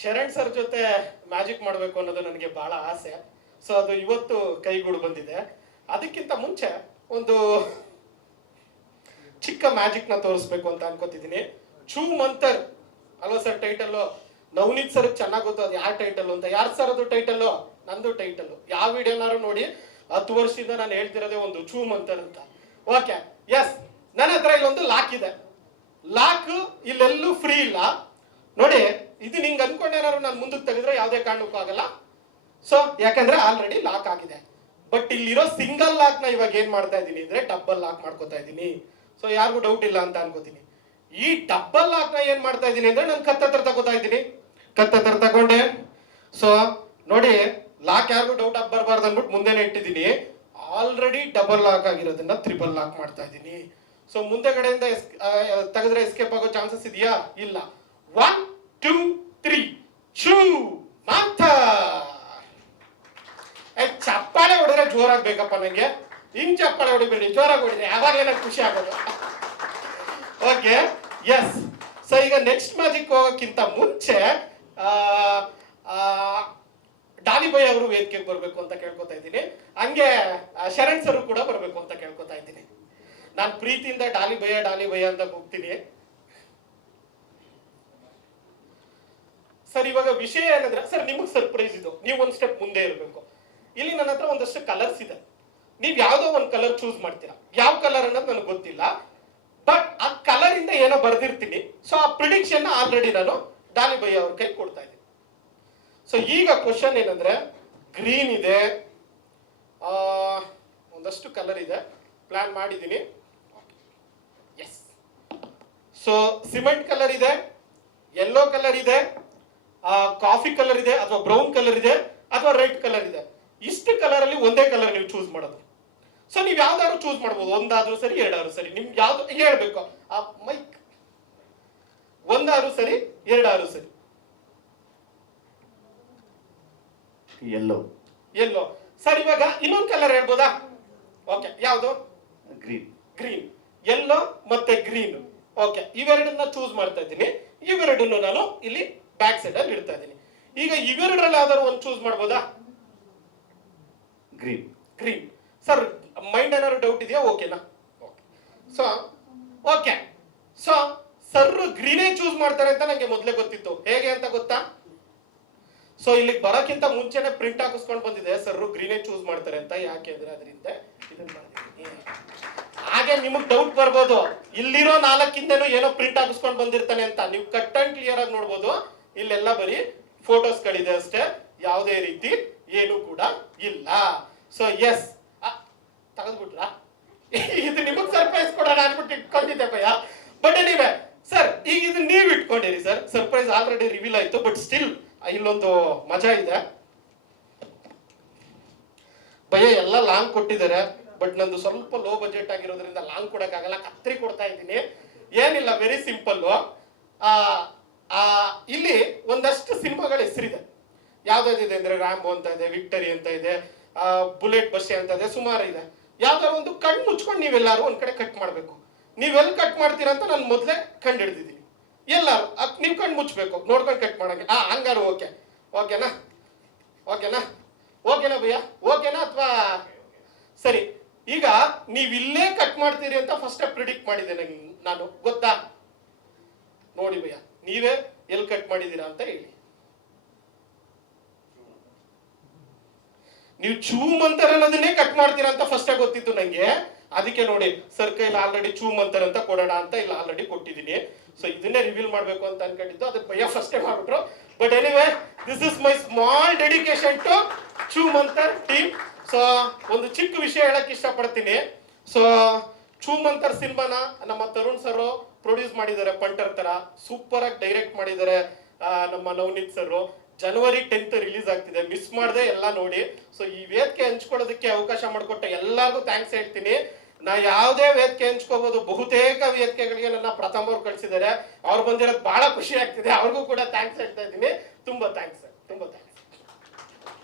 Sharan sir ಜೊತೆ magic ಮಾಡಬೇಕು ಅನ್ನೋದು ನನಗೆ ಬಹಳ ಆಸೆ. ಸೊ ಅದು ಇವತ್ತು ಕೈಗೂಡು ಬಂದಿದೆ. ಅದಕ್ಕಿಂತ ಮುಂಚೆ ಒಂದು ಚಿಕ್ಕ ಮ್ಯಾಜಿಕ್ ನ ತೋರಿಸ್ಬೇಕು ಅಂತ ಅನ್ಕೋತಿದ್ದೀನಿ. ಚೂ ಮಂತರ್ ಅಲ್ವಾ ಸರ್ ಟೈಟಲ್? ನವನೀತ್ ಸರ್ ಚೆನ್ನಾಗಿ ಗೊತ್ತು ಅದು ಯಾವ ಟೈಟಲ್ ಅಂತ. ಯಾರು ಸರ್ ಅದು ಟೈಟಲ್? ನಂದು ಟೈಟಲ್. ಯಾವ ವಿಡಿಯೋನಾರು ನೋಡಿ 10 ವರ್ಷದಿಂದ ನಾನು ಹೇಳ್ತಿರೋದೇ ಒಂದು ಚೂ ಮಂತರ್ ಅಂತ. ಓಕೆ, ಎಸ್, ನನ್ನ ಹತ್ರ ಇಲ್ಲೊಂದು ಲಾಕ್ ಇದೆ. ಲಾಕ್ ಇಲ್ಲೆಲ್ಲೂ ಫ್ರೀ ಇಲ್ಲ ನೋಡಿ. ಇದು ನಿಂಗೆ ಅನ್ಕೊಂಡೇನಾದ್ರು ನಾನು ಮುಂದಕ್ಕೆ ತೆಗೆದ್ರೆ ಯಾವುದೇ ಕಾರಣಕ್ಕೂ ಆಗಲ್ಲ. ಸೊ ಯಾಕಂದ್ರೆ ಆಲ್ರೆಡಿ ಲಾಕ್ ಆಗಿದೆ. ಬಟ್ ಇಲ್ಲಿರೋ ಸಿಂಗಲ್ ಲಾಕ್ ನ ಇವಾಗ ಏನ್ ಮಾಡ್ತಾ ಇದ್ದೀನಿ ಅಂದ್ರೆ ಡಬಲ್ ಲಾಕ್ ಮಾಡ್ಕೋತಾ ಇದ್ದೀನಿ. ಸೊ ಯಾರಿಗೂ ಡೌಟ್ ಇಲ್ಲ ಅಂತ ಅನ್ಕೋತೀನಿ. ಈ ಡಬಲ್ ಲಾಕ್ ನ ಏನ್ ಮಾಡ್ತಾ ಇದ್ದೀನಿ ಅಂದ್ರೆ ನಾನು ಕತ್ತತ್ರ ತಗೋತಾ ಇದ್ದೀನಿ. ಕತ್ತತ್ರ ತಗೊಂಡೆ. ಸೊ ನೋಡಿ, ಲಾಕ್ ಯಾರಿಗೂ ಡೌಟ್ ಆಗಿ ಬರಬಾರ್ದು ಅಂದ್ಬಿಟ್ಟು ಮುಂದೆನೆ ಇಟ್ಟಿದ್ದೀನಿ. ಆಲ್ರೆಡಿ ಡಬಲ್ ಲಾಕ್ ಆಗಿರೋದನ್ನ ತ್ರಿಬಲ್ ಲಾಕ್ ಮಾಡ್ತಾ ಇದ್ದೀನಿ. ಸೊ ಮುಂದೆ ಕಡೆಯಿಂದ ತೆಗೆದ್ರೆ ಎಸ್ಕೇಪ್ ಆಗೋ ಚಾನ್ಸಸ್ ಇದೆಯಾ? ಇಲ್ಲ. 1 2 3 ಚೂ ಮಂತರ್. ಚಪ್ಪಾಳೆ ಹೊಡೆದ್ರೆ ಜೋರಾಗ್ಬೇಕಪ್ಪ ನಂಗೆ. ಹಿಂಗ್ ಚಪ್ಪಾಳೆ ಹೊಡಿಬೇಡಿ, ಜೋರಾಗಿ ಹೊಡಿದ್ರೆ ಯಾವಾಗಲೇ ನಂಗೆ ಖುಷಿ ಆಗೋದು. Okay, yes. ಸೊ ಈಗ ನೆಕ್ಸ್ಟ್ ಮ್ಯಾಜಿಕ್ ಹೋಗೋಕ್ಕಿಂತ ಮುಂಚೆ ಡಾಲಿ ಬಾಯ್ ಅವರು ವೇದಿಕೆಗೆ ಬರ್ಬೇಕು ಅಂತ ಕೇಳ್ಕೊತಾ ಇದ್ದೀನಿ. ಹಂಗೆ ಶರಣ್ ಸರ್ ಕೂಡ ಬರ್ಬೇಕು ಅಂತ ಕೇಳ್ಕೊತಾ ಇದ್ದೀನಿ. ನಾನು ಪ್ರೀತಿಯಿಂದ ಡಾಲಿ ಭಯ್ಯ ಅಂತ ಹೋಗ್ತೀನಿ. ಸರ್ ಇವಾಗ ವಿಷಯ ಏನಂದ್ರೆ, ಸರ್ ನಿಮಗೆ ಸರ್ಪ್ರೈಸ್ ಇದು, ನೀವು ಒಂದ್ ಸ್ಟೆಪ್ ಮುಂದೆ ಇರಬೇಕು. ಇಲ್ಲಿ ನನ್ನ ಹತ್ರ ಒಂದಷ್ಟು ಕಲರ್ಸ್ ಇದೆ. ನೀವು ಯಾವ್ದೋ ಒಂದು ಕಲರ್ ಚೂಸ್ ಮಾಡ್ತೀರಾ. ಯಾವ ಕಲರ್ ಅನ್ನೋದು ನನಗೆ ಗೊತ್ತಿಲ್ಲ, ಬಟ್ ಆ ಕಲರ್ ಇಂದ ಏನೋ ಬರ್ದಿರ್ತೀನಿ. ಸೊ ಆ ಪ್ರಿಡಿಕ್ಷನ್ ಆಲ್ರೆಡಿ ನಾನು ಡಾಲಿ ಭಯ್ಯ ಅವ್ರ ಕೈ ಕೊಡ್ತಾ ಇದ್ದೀನಿ. ಸೊ ಈಗ ಕ್ವಶನ್ ಏನಂದ್ರೆ, ಗ್ರೀನ್ ಇದೆ, ಒಂದಷ್ಟು ಕಲರ್ ಇದೆ, ಪ್ಲಾನ್ ಮಾಡಿದ್ದೀನಿ. ಎಸ್. ಸೊ ಸಿಮೆಂಟ್ ಕಲರ್ ಇದೆ, ಯೆಲ್ಲೋ ಕಲರ್ ಇದೆ, ಕಾಫಿ ಕಲರ್ ಇದೆ, ಅಥವಾ ಬ್ರೌನ್ ಕಲರ್ ಇದೆ, ಅಥವಾ ರೆಡ್ ಕಲರ್ ಇದೆ. ಇಷ್ಟು ಕಲರ್ ಅಲ್ಲಿ ಒಂದೇ ಕಲರ್ ನೀವು ಚೂಸ್ ಮಾಡೋದು. ಸೊ ನೀವು ಯಾವ್ದಾದ್ರು ಚೂಸ್ ಮಾಡ್ಬೋದು. ಒಂದಾದ್ರೂ ಸರಿ, ಎರಡಾದ್ರೂ ಸರಿ, ನಿಮ್ಗೆ ಯಾವ್ದು ಹೇಳ್ಬೇಕು ಆ ಮೈಕ್. ಒಂದಾದ್ರೂ ಸರಿ, ಎರಡಾದ್ರೂ ಸರಿ. ಯೆಲ್ಲೋ. ಯೆಲ್ಲೋ. ಸರ್ ಇವಾಗ ಇನ್ನೊಂದು ಕಲರ್ ಹೇಳ್ಬೋದಾ? ಓಕೆ, ಯಾವುದು? ಗ್ರೀನ್. ಗ್ರೀನ್, ಯೆಲ್ಲೋ ಮತ್ತೆ ಗ್ರೀನ್. ಓಕೆ, ಇವೆರಡನ್ನ ಚೂಸ್ ಮಾಡ್ತಾ ಇದ್ದೀನಿ. ಇವೆರಡನ್ನು ನಾನು ಇಲ್ಲಿ ಬ್ಯಾಕ್ ಸೈಡ್ ಅಲ್ಲಿ ಇಡ್ತಾ ಇದ್ದೀನಿ. ಈಗ ಇವೆರಡರಲ್ಲಿ ಯಾವ್ದಾದ್ರು ಒಂದು ಚೂಸ್ ಮಾಡ್ಬೋದಾ? ಗ್ರೀನ್. ಗ್ರೀನ್. ಸರ್ ಮೈಂಡ್ ಏನಾದ್ರು ಡೌಟ್ ಇದೆಯಾ? ಓಕೆನಾ? So okay. ಸೊ ಸರ್ ಗ್ರೀನೇ ಚೂಸ್ ಮಾಡ್ತಾರೆ ಅಂತ ನಂಗೆ ಮೊದಲೇ ಗೊತ್ತಿತ್ತು. ಹೇಗೆ ಅಂತ ಗೊತ್ತಾ? ಸೊ ಇಲ್ಲಿಗೆ ಬರೋಕ್ಕಿಂತ ಮುಂಚೆನೆ ಪ್ರಿಂಟ್ ಹಾಕಿಸ್ಕೊಂಡು ಬಂದಿದೆ, ಸರ್ ಗ್ರೀನೇ ಚೂಸ್ ಮಾಡ್ತಾರೆ ಅಂತ. ಯಾಕೆ ಅಂದ್ರೆ ಅದರಿಂದ ಇದನ್ನ ಮಾಡಿದ್ದೀನಿ. ಹಾಗೆ ನಿಮಗ್ ಡೌಟ್ ಬರ್ಬೋದು, ಇಲ್ಲಿರೋ 4 ಏನೋ ಪ್ರಿಂಟ್ ಹಾಕಿಸ್ಕೊಂಡು ಬಂದಿರ್ತಾನೆ ಅಂತ. ನೀವು ಕಟ್ ಅಂಡ್ ಕ್ಲಿಯರ್ ಆಗಿ ನೋಡ್ಬೋದು. ಇಲ್ಲೆಲ್ಲ ಬರೀ ಫೋಟೋಸ್ಗಳಿದೆ ಅಷ್ಟೇ, ಯಾವುದೇ ರೀತಿ ಏನು ಕೂಡ ಇಲ್ಲ. ಸೊ ಎಸ್, ತೆಗೆದ್ಬಿಟ್ರಾ? ಇದು ನಿಮಗ್ ಸರ್ಪ್ರೈಸ್ ಕೊಡೋಣ ಅನ್ಬಿಟ್ಟು ಇಟ್ಕೊಂಡಿದ್ದೆ ಭಯ. ಬಟ್ ಎನಿವೆ ಸರ್, ಈಗ ಇದು ನೀವು ಇಟ್ಕೊಂಡಿರಿ ಸರ್. ಸರ್ಪ್ರೈಸ್ ಆಲ್ರೆಡಿ ರಿವೀಲ್ ಆಯ್ತು, ಬಟ್ ಸ್ಟಿಲ್ ಇಲ್ಲೊಂದು ಮಜಾ ಇದೆ. ಭಯ ಎಲ್ಲ ಲಾಂಗ್ ಕೊಟ್ಟಿದ್ದಾರೆ, ಬಟ್ ನಂದು ಸ್ವಲ್ಪ ಲೋ ಬಜೆಟ್ ಆಗಿರೋದ್ರಿಂದ ಲಾಂಗ್ ಕೊಡಕ್ಕಾಗಲ್ಲ. ಕತ್ರಿ ಕೊಡ್ತಾ ಇದ್ದೀನಿ. ಏನಿಲ್ಲ, ವೆರಿ ಸಿಂಪಲ್. ಇಲ್ಲಿ ಒಂದಷ್ಟು ಸಿನಿಮಾಗಳ ಹೆಸರಿದೆ. ಯಾವ್ದಾದಿದೆ ಅಂದ್ರೆ ರ್ಯಾಂಬೋ ಅಂತ ಇದೆ, ವಿಕ್ಟರಿ ಅಂತ ಇದೆ, ಬುಲೆಟ್ ಬಸ್ಸೆ ಅಂತ ಇದೆ, ಸುಮಾರು ಇದೆ. ಯಾವ್ದಾದ್ರು ಒಂದು ಕಣ್ಣು ಮುಚ್ಕೊಂಡು ನೀವೆಲ್ಲಾರು ಒಂದ್ ಕಡೆ ಕಟ್ ಮಾಡ್ಬೇಕು. ನೀವೆಲ್ಲಿ ಕಟ್ ಮಾಡ್ತೀರಾ ಅಂತ ನಾನು ಮೊದಲೇ ಕಂಡು ಹಿಡಿದಿದ್ದೀನಿ. ಎಲ್ಲಾರು ನೀವು ಕಣ್ಣು ಮುಚ್ಚಬೇಕು, ನೋಡ್ಕೊಂಡು ಕಟ್ ಮಾಡಂಗೆ. ಹಂಗಾರು ಓಕೆ. ಓಕೆನಾ? ಓಕೆನಾ? ಓಕೆನಾ ಭಯ್ಯ? ಓಕೆನಾ ಅಥವಾ ಸರಿ? ಈಗ ನೀವು ಇಲ್ಲೇ ಕಟ್ ಮಾಡ್ತೀರಿ ಅಂತ ಫಸ್ಟ್ ಪ್ರಿಡಿಕ್ಟ್ ಮಾಡಿದೆ ನಾನು, ಗೊತ್ತಾ? ನೋಡಿ ಭಯ್ಯ, ನೀವೇ ಎಲ್ಲಿ ಕಟ್ ಮಾಡಿದೀರಾ ಅಂತ ಹೇಳಿ. ನೀವು ಚೂ ಮಂತರ್ ಅನ್ನೋದನ್ನೇ ಕಟ್ ಮಾಡ್ತೀರಾ ಅಂತ ಫಸ್ಟ್ ಗೊತ್ತಿತ್ತು ನಂಗೆ. ಅದಕ್ಕೆ ನೋಡಿ ಸರ್ ಕೈಲಿ ಆಲ್ರೆಡಿ ಚೂ ಮಂತರ್ ಅಂತ ಕೊಡೋಣ ಅಂತ ಇಲ್ಲ ಆಲ್ರೆಡಿ ಕೊಟ್ಟಿದ್ದೀನಿ. ಸೊ ಇದನ್ನೇ ರಿವೀಲ್ ಮಾಡ್ಬೇಕು ಅಂತ ಅನ್ಕೊಂಡಿದ್ದು, ಅದಕ್ಕೆ ಭಯ ಫಸ್ಟೇ ಮಾಡ್ಬಿಟ್ರು. But anyway, this is my small dedication to Choo Mantar team. So ಒಂದು ಚಿಕ್ಕ ವಿಷಯ ಹೇಳಕ್ ಇಷ್ಟಪಡ್ತೀನಿ. ಸೊ ಚೂ ಮಂತರ್ ಸಿನಿಮಾನ ನಮ್ಮ ತರುಣ್ ಸರ್ ಪ್ರೊಡ್ಯೂಸ್ ಮಾಡಿದ್ದಾರೆ. ಪಂಟರ್ ತರ ಸೂಪರ್ ಆಗಿ ಡೈರೆಕ್ಟ್ ಮಾಡಿದ್ದಾರೆ ನಮ್ಮ ನವನೀತ್ ಸರ್. ಜನವರಿ 10th ರಿಲೀಸ್ ಆಗ್ತಿದೆ, ಮಿಸ್ ಮಾಡದೆ ಎಲ್ಲ ನೋಡಿ. ಸೊ ಈ ವೇದಿಕೆ ಹಂಚ್ಕೊಳ್ಳೋದಕ್ಕೆ ಅವಕಾಶ ಮಾಡಿಕೊಟ್ಟ ಎಲ್ಲರಿಗೂ ಥ್ಯಾಂಕ್ಸ್ ಹೇಳ್ತೀನಿ. ನಾ ಯಾವುದೇ ವೇದಿಕೆ ಹಂಚ್ಕೋಬಹುದು, ಬಹುತೇಕ ವೇದಿಕೆಗಳಿಗೆ ನನ್ನ ಪ್ರಥಮವ್ರು ಕಳಿಸಿದ್ದಾರೆ. ಅವ್ರು ಬಂದಿರೋದು ಬಹಳ ಖುಷಿ ಆಗ್ತಿದೆ. ಅವ್ರಿಗೂ ಕೂಡ ಥ್ಯಾಂಕ್ಸ್ ಹೇಳ್ತಾ ಇದ್ದೀನಿ. ತುಂಬಾ ಥ್ಯಾಂಕ್ಸ್ ಸರ್, ತುಂಬಾ ಥ್ಯಾಂಕ್ಸ್.